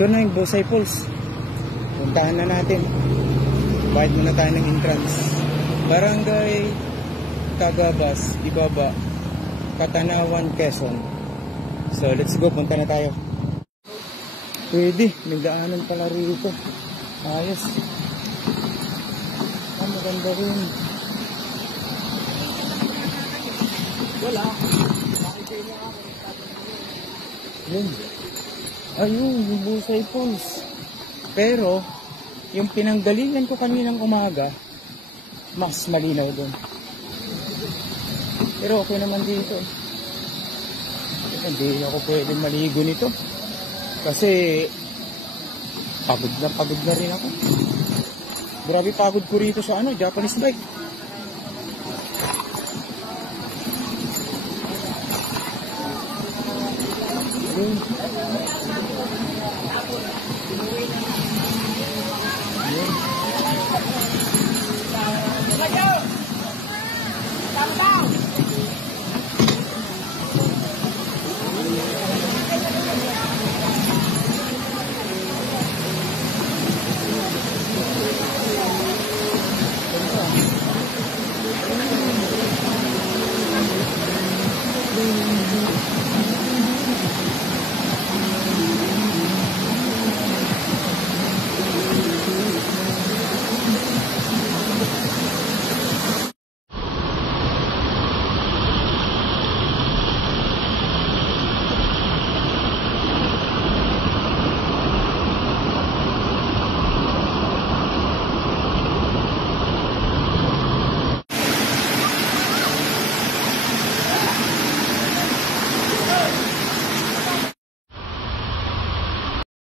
Ito na yung Busay Falls. Puntahan na natin. Bayad muna tayo ng entrance. Barangay Tagabas, Ibaba, Katanawan, Quezon. So let's go, punta na tayo. Pwede, may daanan pala rito. Ayos. Maganda rin. Wala. Yun. Ayun, yung Busay Falls. Pero, yung pinanggalingan ko kaninang umaga, mas malinaw doon. Pero okay naman dito. Hindi ako pwede maligo nito. Kasi, pagod na rin ako. Grabe pagod ko rito sa Japanese bike. Ayun.